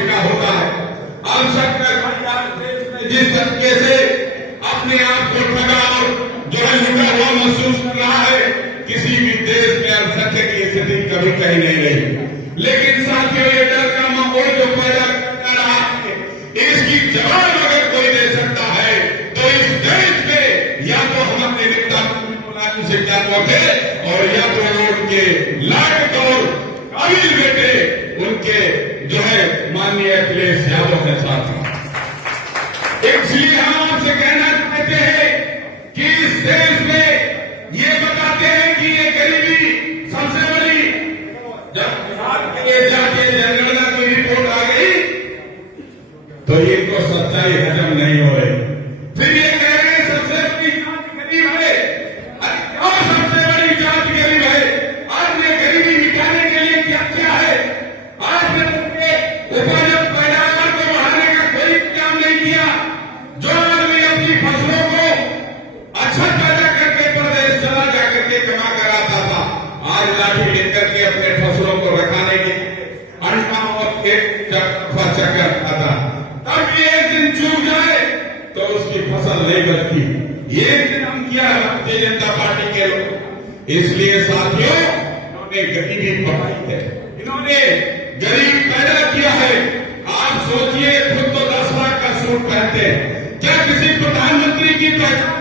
फिका होता है। आवश्यक जिस तरीके से अपने आप को ठगा और जो है लुटा हुआ महसूस कर रहा है, किसी भी देश में अल्पसंख्यक की स्थिति कभी कहीं नहीं रही। लेकिन साथियों, ये डर का माहौल जो पैदा कर रहा है, इसकी जवाब अगर कोई दे सकता है तो इस देश में या तो हम अपने नेता मुलायम सिंह यादव थे, और या तो उनके लायक और काबिल बेटे उनके जो है माननीय अखिलेश यादव के साथ। इसलिए हम आपसे कहना चाहते हैं कि इस देश में ये बताते हैं कि ये गरीबी सबसे बड़ी, जब बिहार के लिए जाके जनगणना की रिपोर्ट आ गई तो इनको सच्चाई हजम नहीं हो रही। फिर ये कह रहे हैं सबसे बड़ी जात गरीब है। क्यों सबसे बड़ी जात गरीब है? आपने गरीबी मिटाने के लिए क्या किया है? आपने उनके उपज पैदावार को बढ़ाने का कोई काम नहीं किया। जो आदमी अपनी फसलों को अच्छा पैदा करके प्रदेश चला जाकर के कमा कर आता था, आज लाठी लेकर के अपने फसलों को रखाने के अंडा और एक चक्कर आता। तब ये एक दिन चूक जाए तो उसकी फसल नहीं बनती। ये दिन हम किया है भारतीय जनता पार्टी के लोग। इसलिए साथियों, इन्होंने गरीबी बढ़ाई है, इन्होंने गरीब पैदा किया है। आप सोचिए, खुद तो 10 लाख का सूट पहनते हैं, क्या किसी प्रधानमंत्री की पहचान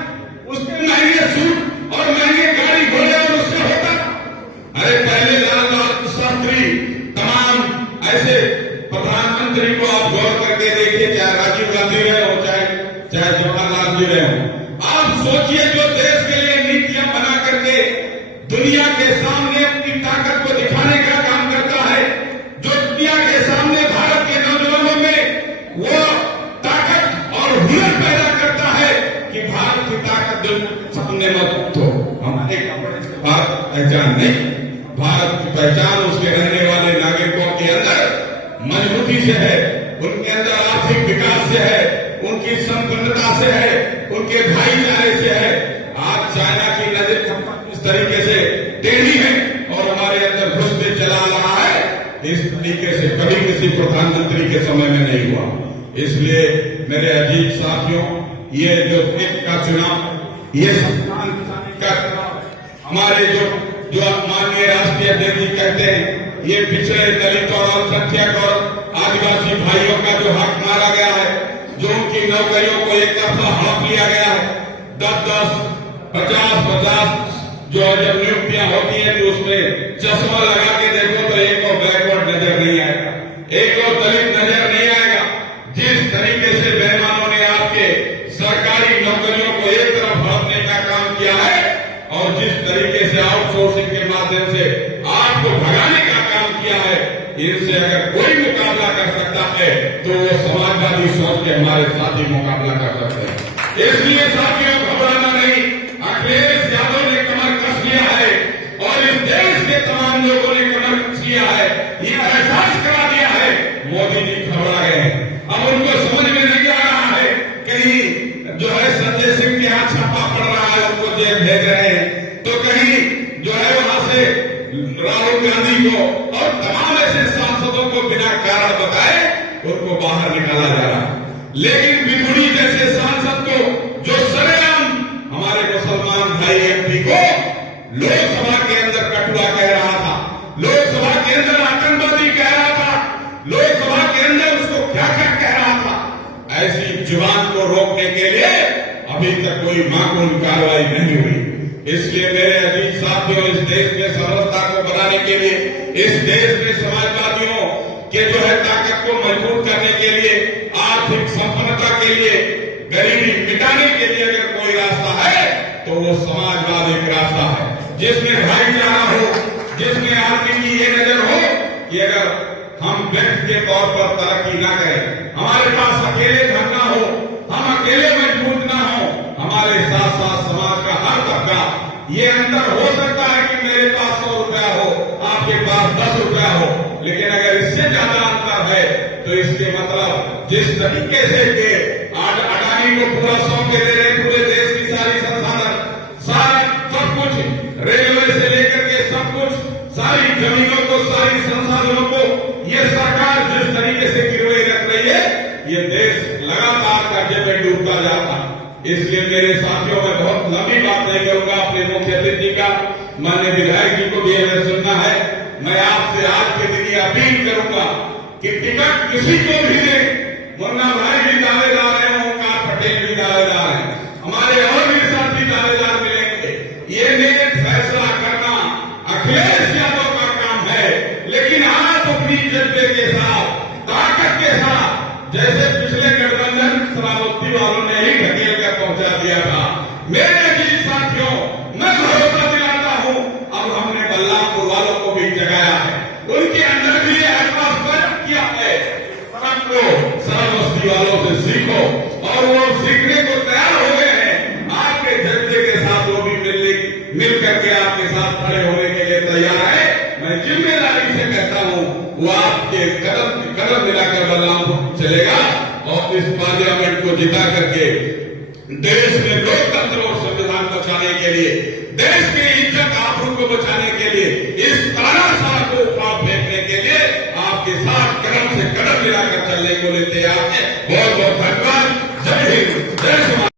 उसके महंगे सूट और महंगे गाड़ी घोड़े और उससे होता? अरे पहले लाल बहादुर शास्त्री, तमाम ऐसे प्रधानमंत्री को आप गौर करके देखिए, चाहे राजीव गांधी रहे हो, चाहे जवाहरलाल जी रहे हो। आप सोचिए, जो देश के लिए नीतियां बना करके दुनिया के सामने अपनी ताकत को दिखाने का काम करता है, जो दुनिया के सामने भारत के नौजवानों में वो ताकत और हुनर पैदा करता है कि भारत की ताकत दुनिया के सामने मत हो। हमारे भारत पहचान नहीं, भारत की पहचान उसके रहने वाले नागरिकों के अंदर मजबूती से है, उनके अंदर आर्थिक विकास से है, उनकी संपन्नता से है, उनके भाईचारे से है। आज चाइना की नजर इस तरीके से टेढ़ी है और हमारे अंदर घुसते चला रहा है, इस तरीके से कभी किसी प्रधानमंत्री के समय में नहीं हुआ। इसलिए मेरे अजीज साथियों, ये जो देश का चुनाव, ये संविधान का हमारे जो माननीय राष्ट्रीय अध्यक्ष जी कहते हैं, ये पिछड़े दलित और अल्पसंख्यक और आदिवासी भाइयों का जो हक मारा गया है, जो उनकी नौकरियों को एक तरफा हड़प लिया गया है, 10-10, 50-50 जो जब नियुक्तियां होती हैं तो उसमें चश्मा लगा के देखो तो एक को बैकवर्ड नजर नहीं आएगा, एक को दलित नजर नहीं आएगा। जिस तरीके से बेईमानों ने आपके सरकारी नौकरियों को एक तरफ हड़पने का काम किया है और जिस तरीके से आउटसोर्सिंग के माध्यम से आपको भगाने का काम किया है, इनसे अगर कोई मुकाबला कर सकता है तो वो समाजवादी सोच के हमारे साथ ही मुकाबला कर सकते हैं। इसलिए साथियों, घबराना नहीं। अखिलेश यादव ने कमर कस लिया है और इस देश के तमाम लोगों ने कमर कस लिया है, ये एहसास करा दिया है। मोदी जी घबरा गए हैं, अब उनको समझ में नहीं आ रहा है, कहीं जो है संजय सिंह के हाथ छापा पड़ रहा है, उनको जेल भेज रहे हैं, तो कहीं जो है वहां से राहुल गांधी को और तमाम ऐसे सांसदों को बिना कारण बताए उनको बाहर निकाला जा रहा है। लेकिन बिगुड़ी जैसे सांसद को, जो सरेआम हमारे मुसलमान भाई एमपी को लोकसभा के अंदर कटुआ कह रहा था, लोकसभा के अंदर आतंकवादी कह रहा था, लोकसभा के अंदर उसको क्या क्या कह रहा था, ऐसी जुबान को रोकने के लिए अभी तक कोई माकूल कार्रवाई नहीं हुई। इसलिए मेरे अजीज साथियों, इस देश में समरसता को बनाने के लिए, इस देश में समाजवादियों के जो है ताकत को मजबूत करने के लिए, आर्थिक संपन्नता के लिए, गरीबी मिटाने के लिए अगर कोई रास्ता है तो वो समाजवाद एक रास्ता है, जिसमें भाईचारा हो, जिसमें आदमी की ये नजर हो कि अगर हम व्यक्ति के तौर पर तरक्की ना करें, हमारे पास अकेले धन ना हो, हम अकेले मजबूत ना हो, हमारे साथ साथ समाज का हर तबका, ये अंतर हो सकता है कि मेरे पास 100 रुपया हो, आपके पास 10 रुपया हो, लेकिन अगर इससे ज्यादा अंतर है तो इसके मतलब जिस तरीके से के आज अडानी को पूरा सौंप के दे रहे, पूरे देश की सारी संसाधन, सारा सब कुछ, रेलवे से लेकर के सब कुछ, सारी जमीनों को, सारी संसाधनों को ये सरकार जिस तरीके से गिरवे इसलिए मेरे साथियों में बहुत लंबी बात नहीं करूंगा। अपने मुख्य अतिथि का माननीय विधायक जी को भी हमें सुनना है। मैं आपसे आज के दिन ये अपील करूंगा कि टिकट किसी को भी दे, मुन्ना भाई भी दावेदार है, ओंकार पटेल भी दावेदार है, हमारे और भी साथी दावेदार मिलेंगे। ये नेक फैसला करना अखिलेश यादव का काम है, लेकिन आप अपनी जज्बे के साथ, ताकत के साथ, जैसे पिछले गठबंधन सभापति वालों ने ही ढकेल कर पहुंचा दिया था। मेरे अजीज साथियों, मैं भरोसा दिलाता हूं, अब हमने बल्लापुर वालों को भी जगाया है, उनके अंदर भी ये आत्मा पैदा किया है। परंतु सरबस्ती वालों से सीखो, और वो सीखने को तैयार हो गए हैं। आपके जज्बे के साथ वो भी मिल करके आपके साथ खड़े होने के लिए तैयार है। मैं जिम्मेदारी से कहता हूं, वो आपके कदम मिलाकर बल्लापुर चलेगा और इस पार्लियामेंट को जिता करके देश में लोकतंत्र और संविधान बचाने के लिए, देश की इज्जत आबरू को बचाने के लिए, इस तानाशाह को उठा फेंकने के लिए आपके साथ कदम से कदम मिलाकर चलने को लिए तैयार है। बहुत बहुत धन्यवाद। जय हिंद, जय